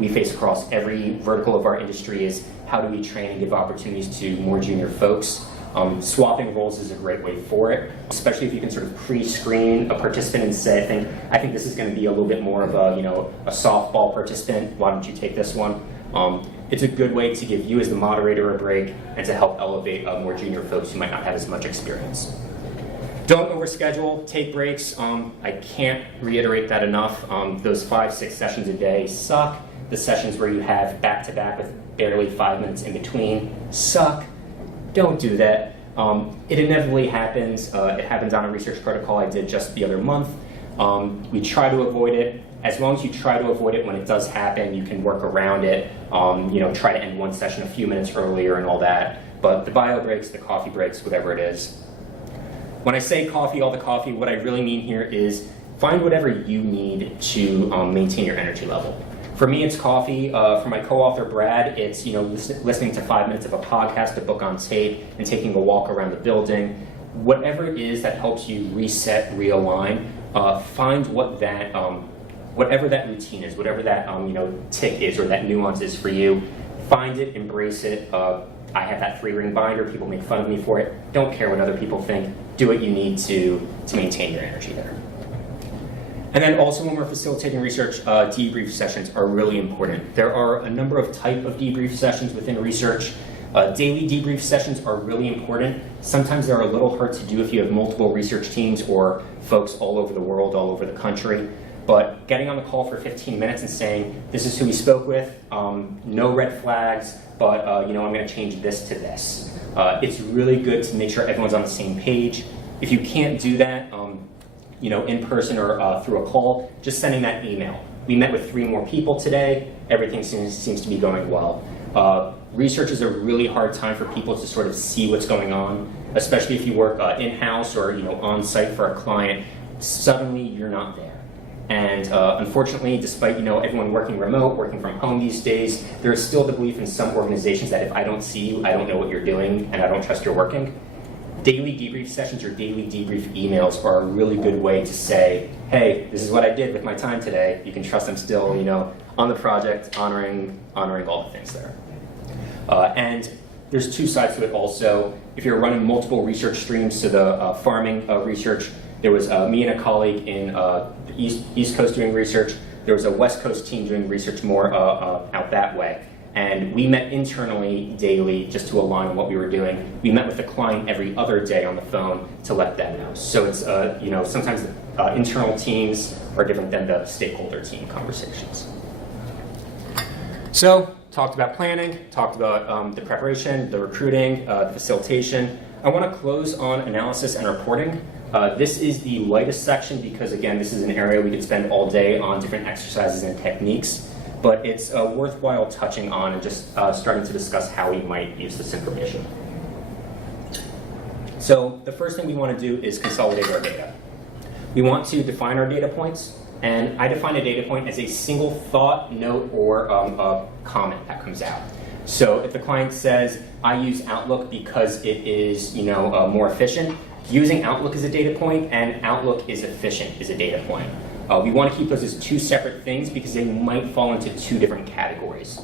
we face across every vertical of our industry is how do we train and give opportunities to more junior folks. Swapping roles is a great way for it, especially if you can sort of pre-screen a participant and say, I think this is going to be a little bit more of a softball participant. Why don't you take this one? It's a good way to give you as the moderator a break and to help elevate more junior folks who might not have as much experience. Don't overschedule, take breaks. I can't reiterate that enough. Those 5-6 sessions a day suck. The sessions where you have back-to-back with barely 5 minutes in between suck. Don't do that. It inevitably happens. It happens on a research protocol I did just the other month. We try to avoid it. As long as you try to avoid it when it does happen, you can work around it. Try to end one session a few minutes earlier and all that. But the bio breaks, the coffee breaks, whatever it is. When I say coffee, all the coffee, what I really mean here is find whatever you need to maintain your energy level. For me, it's coffee. For my co-author, Brad, it's listening to 5 minutes of a podcast, a book on tape, and taking a walk around the building. Whatever it is that helps you reset, realign, find whatever that routine is, whatever that tick is or that nuance is for you. Find it, embrace it. I have that 3-ring binder. People make fun of me for it. Don't care what other people think. Do what you need to maintain your energy there. And then also when we're facilitating research, debrief sessions are really important. There are a number of type of debrief sessions within research. Daily debrief sessions are really important. Sometimes they're a little hard to do if you have multiple research teams or folks all over the world, all over the country. But getting on the call for 15 minutes and saying, this is who we spoke with, no red flags, but I'm going to change this to this. It's really good to make sure everyone's on the same page. If you can't do that, in person or through a call, just sending that email. We met with 3 more people today. Everything seems to be going well. Research is a really hard time for people to sort of see what's going on, especially if you work in-house or on-site for a client. Suddenly, you're not there. And unfortunately, despite everyone working remote, working from home these days, there is still the belief in some organizations that if I don't see you, I don't know what you're doing, and I don't trust you're working. Daily debrief sessions or daily debrief emails are a really good way to say, hey, this is what I did with my time today. You can trust I'm still, on the project, honoring all the things there. And there's 2 sides to it also. If you're running multiple research streams, to the farming research, there was me and a colleague in the East Coast doing research. There was a West Coast team doing research more out that way. And we met internally daily just to align what we were doing. We met with the client every other day on the phone to let them know. So it's, sometimes internal teams are different than the stakeholder team conversations. So, talked about planning, talked about the preparation, the recruiting, the facilitation. I want to close on analysis and reporting. This is the lightest section because, again, this is an area we could spend all day on different exercises and techniques. But it's worthwhile touching on and just starting to discuss how we might use this information. So the first thing we want to do is consolidate our data. We want to define our data points, and I define a data point as a single thought, note, or a comment that comes out. So if the client says, I use Outlook because it is more efficient, using Outlook as a data point and Outlook is efficient is a data point. We want to keep those as two separate things because they might fall into two different categories.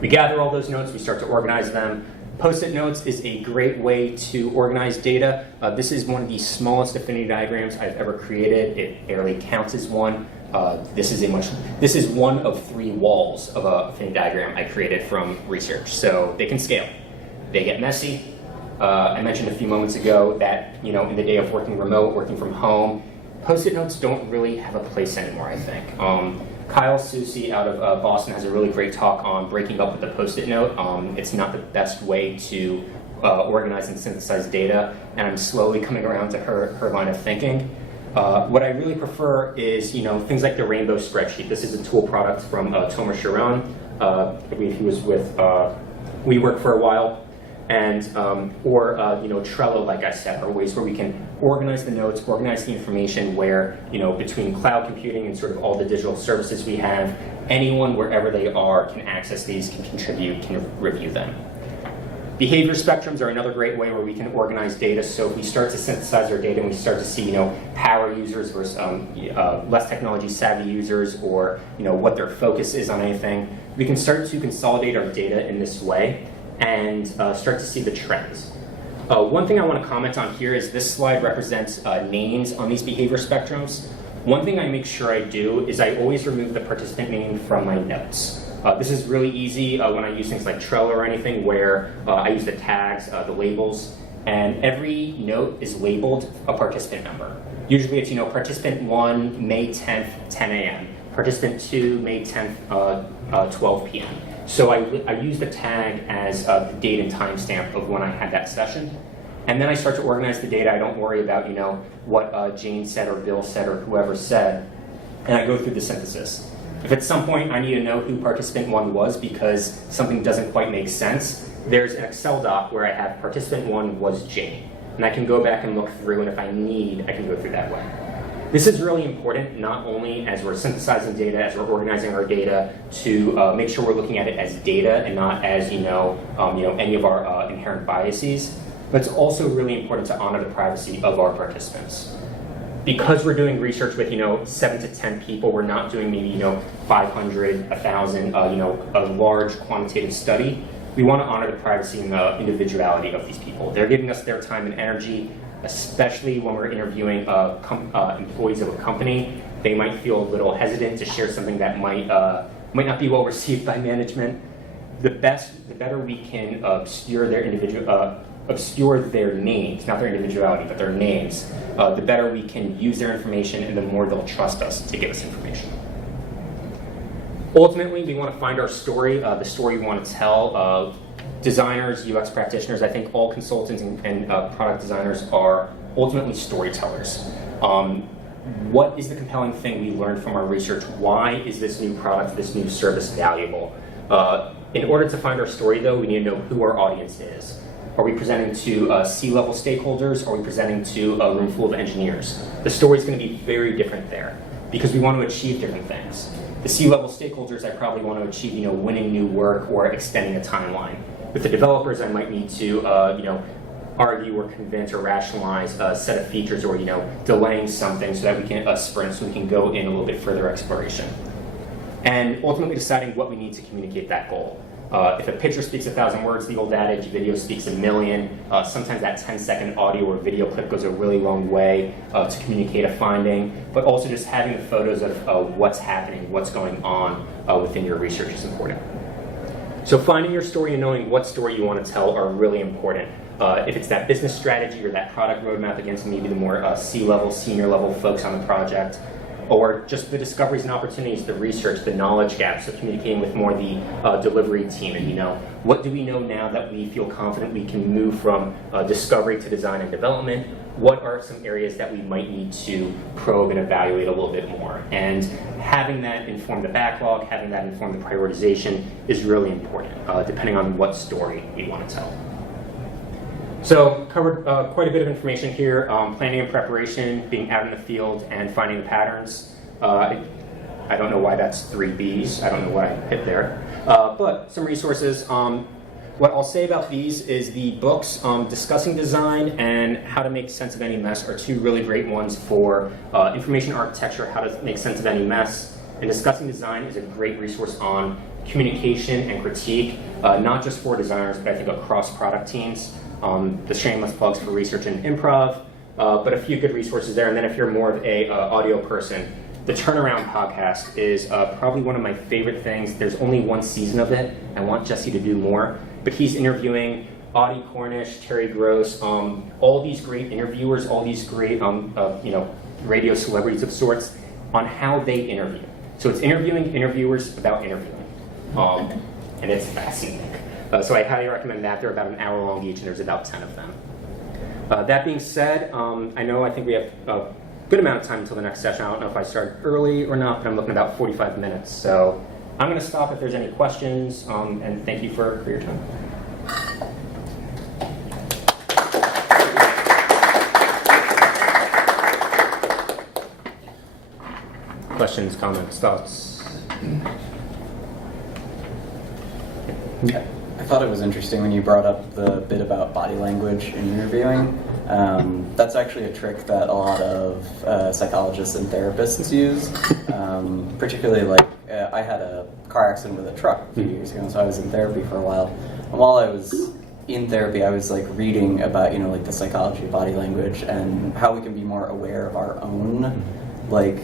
We gather all those notes, we start to organize them. Post-it notes is a great way to organize data. This is one of the smallest affinity diagrams I've ever created. It barely counts as one. This is one of 3 walls of an affinity diagram I created from research. So they can scale. They get messy. I mentioned a few moments ago that in the day of working remote, working from home, Post-it notes don't really have a place anymore, I think. Kyle Susi out of Boston has a really great talk on breaking up with the Post-it note. It's not the best way to organize and synthesize data, and I'm slowly coming around to her line of thinking. What I really prefer is things like the rainbow spreadsheet. This is a tool product from Tomer Sharon. I believe he was with WeWork for a while. And or Trello, like I said, are ways where we can organize the notes, organize the information where between cloud computing and sort of all the digital services we have, anyone wherever they are can access these, can contribute, can review them. Behavior spectrums are another great way where we can organize data. So if we start to synthesize our data and we start to see power users versus less technology savvy users, or what their focus is on anything, we can start to consolidate our data in this way and start to see the trends. One thing I want to comment on here is this slide represents names on these behavior spectrums. One thing I make sure I do is I always remove the participant name from my notes. This is really easy when I use things like Trello or anything where I use the tags, the labels, and every note is labeled a participant number. Usually it's participant 1, May 10th, 10 a.m. Participant 2, May 10th, 12 p.m. So I use the tag as the date and timestamp of when I had that session. And then I start to organize the data. I don't worry about what Jane said or Bill said or whoever said. And I go through the synthesis. If at some point I need to know who participant 1 was because something doesn't quite make sense, there's an Excel doc where I have participant 1 was Jane. And I can go back and look through, and if I need, I can go through that way. This is really important, not only as we're synthesizing data, as we're organizing our data, to make sure we're looking at it as data and not as any of our inherent biases, but it's also really important to honor the privacy of our participants. Because we're doing research with 7 to 10 people, we're not doing maybe 500, 1,000, a large quantitative study. We want to honor the privacy and the individuality of these people. They're giving us their time and energy, especially when we're interviewing employees of a company. They might feel a little hesitant to share something that might not be well received by management. The better we can obscure their names, not their individuality, but their names, the better we can use their information and the more they'll trust us to give us information. Ultimately, we want to find our story, the story we want to tell. Designers, UX practitioners, I think all consultants and product designers are ultimately storytellers. What is the compelling thing we learned from our research? Why is this new product, this new service valuable? In order to find our story, though, we need to know who our audience is. Are we presenting to C-level stakeholders? Are we presenting to a room full of engineers? The story is going to be very different there because we want to achieve different things. The C-level stakeholders, I probably want to achieve, winning new work or extending a timeline. With the developers, I might need to, argue or convince or rationalize a set of features or, delaying something so that we can sprint, so we can go in a little bit further exploration. And ultimately deciding what we need to communicate that goal. If a picture speaks 1,000 words, the old adage, video speaks 1,000,000. Sometimes that 10-second audio or video clip goes a really long way to communicate a finding, but also just having the photos of what's happening, what's going on within your research is important. So finding your story and knowing what story you want to tell are really important. If it's that business strategy or that product roadmap against maybe the more C-level, senior level folks on the project, or just the discoveries and opportunities, the research, the knowledge gaps, so communicating with more the delivery team, and what do we know now that we feel confident we can move from discovery to design and development? What are some areas that we might need to probe and evaluate a little bit more? And having that inform the backlog, having that inform the prioritization is really important, depending on what story we want to tell. So covered quite a bit of information here, planning and preparation, being out in the field, and finding the patterns. I don't know why that's 3 Bs. I don't know what I hit there. But some resources. What I'll say about these is the books, Discussing Design and How to Make Sense of Any Mess, are 2 really great ones for information architecture, how to make sense of any mess. And Discussing Design is a great resource on communication and critique, not just for designers, but I think across product teams. The shameless plugs for research and improv, but a few good resources there. And then if you're more of a audio person, the Turnaround podcast is probably one of my favorite things. There's only 1 season of it. I want Jesse to do more, but he's interviewing Audie Cornish, Terry Gross, all these great interviewers, all these great radio celebrities of sorts on how they interview. So it's interviewing interviewers about interviewing, and it's fascinating. So I highly recommend that. They're about an hour long each, and there's about 10 of them. That being said, I think we have a good amount of time until the next session. I don't know if I start early or not, but I'm looking at about 45 minutes. So I'm going to stop if there's any questions, and thank you for your time. Questions, comments, thoughts? Yeah. I thought it was interesting when you brought up the bit about body language in interviewing. That's actually a trick that a lot of psychologists and therapists use. Particularly, like, I had a car accident with a truck a few years ago, so I was in therapy for a while. And while I was in therapy, I was like reading about, like the psychology of body language and how we can be more aware of our own, like,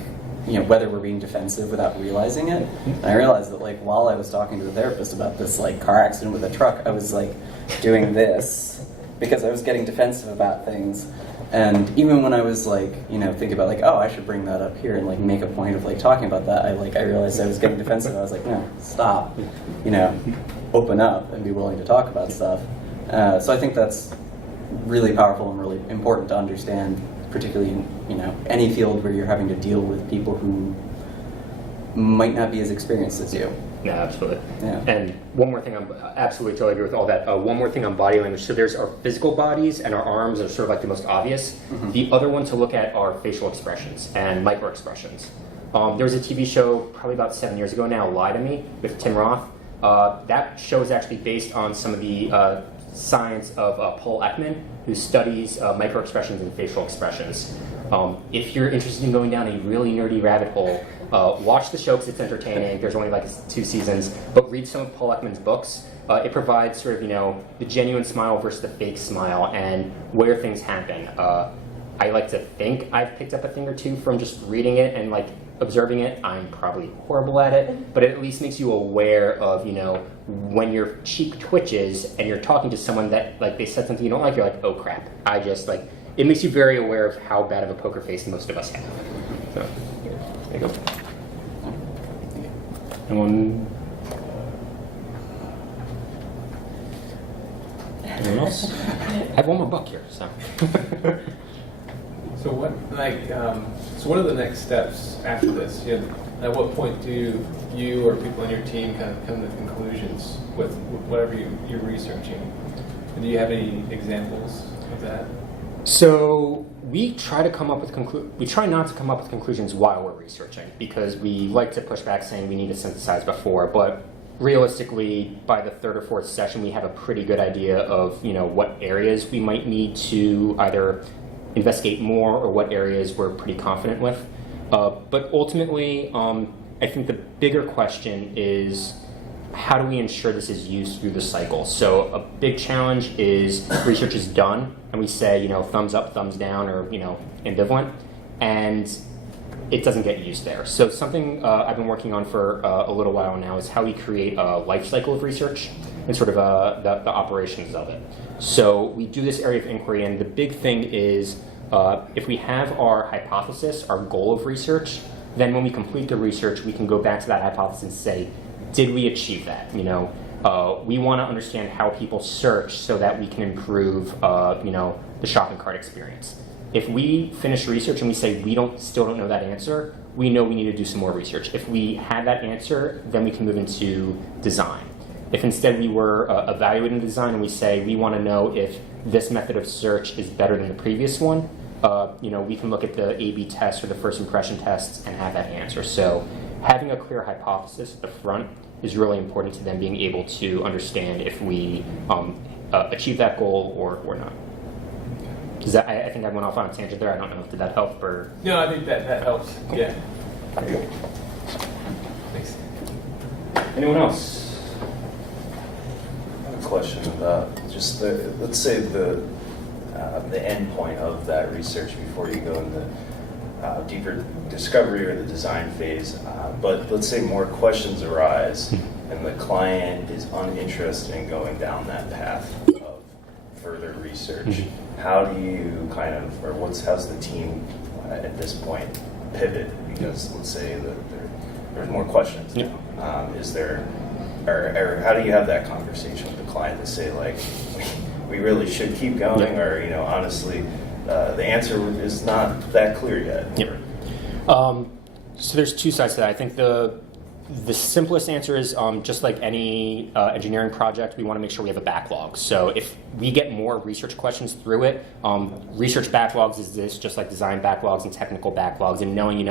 whether we're being defensive without realizing it. And I realized that, like, while I was talking to the therapist about this, like, car accident with a truck, I was, like, doing this because I was getting defensive about things. And even when I was, like, thinking about, like, oh, I should bring that up here and, like, make a point of, like, talking about that, I realized I was getting defensive. I was like, no, stop, open up and be willing to talk about stuff. So I think that's really powerful and really important to understand, particularly in any field where you're having to deal with people who might not be as experienced as you. Yeah, absolutely. Yeah. And one more thing, I'm absolutely totally agree with all that. One more thing on body language. So there's our physical bodies, and our arms are sort of like the most obvious. Mm-hmm. The other one to look at are facial expressions and micro expressions. There was a TV show probably about 7 years ago now, Lie to Me, with Tim Roth. That show is actually based on some of the science of Paul Ekman, who studies micro expressions and facial expressions. If you're interested in going down a really nerdy rabbit hole, watch the show because it's entertaining. There's only like 2 seasons, but read some of Paul Ekman's books. It provides sort of, the genuine smile versus the fake smile and where things happen. I like to think I've picked up a thing or 2 from just reading it and like observing it. I'm probably horrible at it, but it at least makes you aware of, when your cheek twitches and you're talking to someone that like they said something you don't like, you're like, oh crap. It makes you very aware of how bad of a poker face most of us have. So, there you go. Anyone else? I have one more book here, so. So what are the next steps after this? At what point do you or people on your team kind of come to conclusions with whatever you're researching? And do you have any examples of that? So we try not to come up with conclusions while we're researching because we like to push back saying we need to synthesize before, but realistically by the 3rd or 4th session we have a pretty good idea of what areas we might need to either investigate more or what areas we're pretty confident with. But ultimately, I think the bigger question is how do we ensure this is used through the cycle? So a big challenge is research is done and we say, thumbs up, thumbs down, or, ambivalent, and it doesn't get used there. So something I've been working on for a little while now is how we create a life cycle of research and sort of the operations of it. So we do this area of inquiry, and the big thing is if we have our hypothesis, our goal of research, then when we complete the research, we can go back to that hypothesis and say, did we achieve that? We want to understand how people search so that we can improve, the shopping cart experience. If we finish research and we say we still don't know that answer, we know we need to do some more research. If we have that answer, then we can move into design. If instead we were evaluating the design and we say we want to know if this method of search is better than the previous one, we can look at the A/B test or the first impression tests and have that answer. So having a clear hypothesis at the front is really important to them being able to understand if we achieve that goal or not. Does that, I think I went off on a tangent there. I don't know if did that help or. No, I think that helps. Cool. Yeah. There you go. Thanks. Anyone else? I have a question about just let's say the end point of that research before you go into deeper discovery or the design phase. But let's say more questions arise and the client is uninterested in going down that path of further research. How do you how's the team at this point pivot? Because let's say that there's more questions now. Is there, or how do you have that conversation with the client to say like, we really should keep going, or honestly, the answer is not that clear yet? Yep. So there's two sides to that. I think the simplest answer is just like any engineering project, we want to make sure we have a backlog. So if we get more research questions through it, research backlogs is this, just like design backlogs and technical backlogs, and knowing,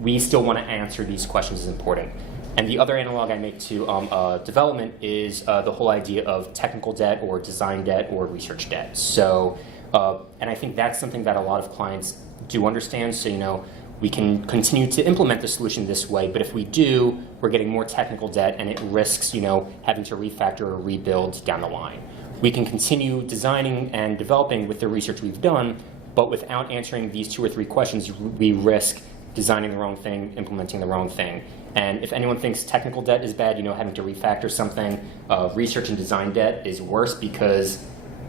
we still want to answer these questions is important. And the other analog I make to development is the whole idea of technical debt or design debt or research debt. So, and I think that's something that a lot of clients do understand. So, we can continue to implement the solution this way, but if we do, we're getting more technical debt and it risks, having to refactor or rebuild down the line. We can continue designing and developing with the research we've done, but without answering these 2 or 3 questions, we risk designing the wrong thing, implementing the wrong thing. And if anyone thinks technical debt is bad, having to refactor something, research and design debt is worse because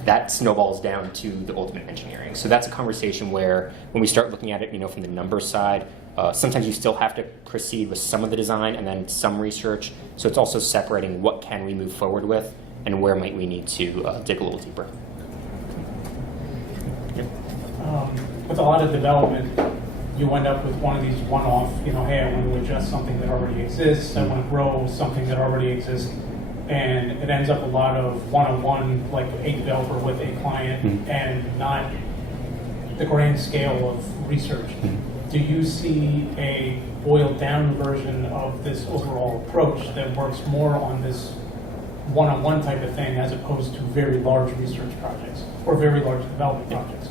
that snowballs down to the ultimate engineering. So that's a conversation where when we start looking at it, from the numbers side, sometimes you still have to proceed with some of the design and then some research. So it's also separating what can we move forward with and where might we need to dig a little deeper. With a lot of development, you end up with one of these one-off, hey, I want to adjust something that already exists, I want to grow something that already exists, and it ends up a lot of one-on-one, like a developer with a client, and not the grand scale of research. Do you see a boiled-down version of this overall approach that works more on this one-on-one type of thing as opposed to very large research projects or very large development projects?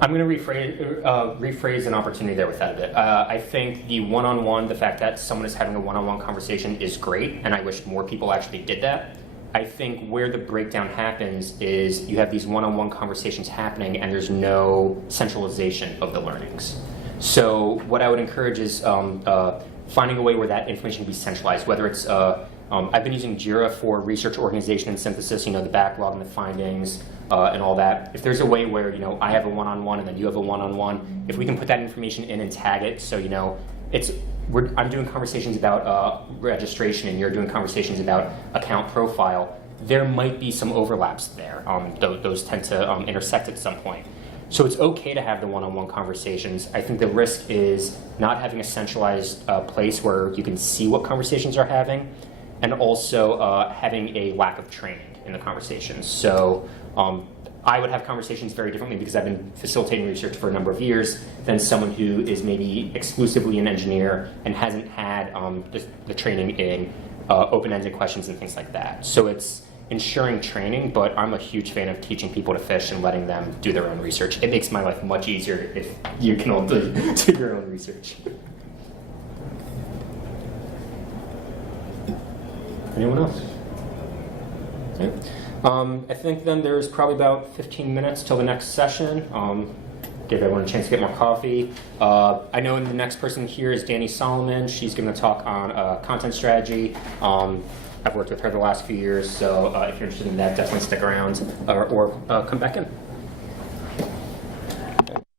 I'm going to rephrase an opportunity there with that a bit. I think the one-on-one, the fact that someone is having a one-on-one conversation is great, and I wish more people actually did that. I think where the breakdown happens is you have these one-on-one conversations happening and there's no centralization of the learnings. So what I would encourage is finding a way where that information can be centralized, whether it's, I've been using Jira for research organization and synthesis, the backlog and the findings, and all that. If there's a way where, I have a one-on-one and then you have a one-on-one, if we can put that information in and tag it, so, I'm doing conversations about registration and you're doing conversations about account profile, there might be some overlaps there. Those tend to intersect at some point. So it's okay to have the one-on-one conversations. I think the risk is not having a centralized place where you can see what conversations are having, and also having a lack of training in the conversations. So I would have conversations very differently because I've been facilitating research for a number of years than someone who is maybe exclusively an engineer and hasn't had the training in open-ended questions and things like that. So it's ensuring training, but I'm a huge fan of teaching people to fish and letting them do their own research. It makes my life much easier if you can all do your own research. Anyone else? Okay. I think then there's probably about 15 minutes till the next session. Give everyone a chance to get more coffee. I know the next person here is Danny Solomon. She's going to talk on content strategy. I've worked with her the last few years, so if you're interested in that, definitely stick around or come back in.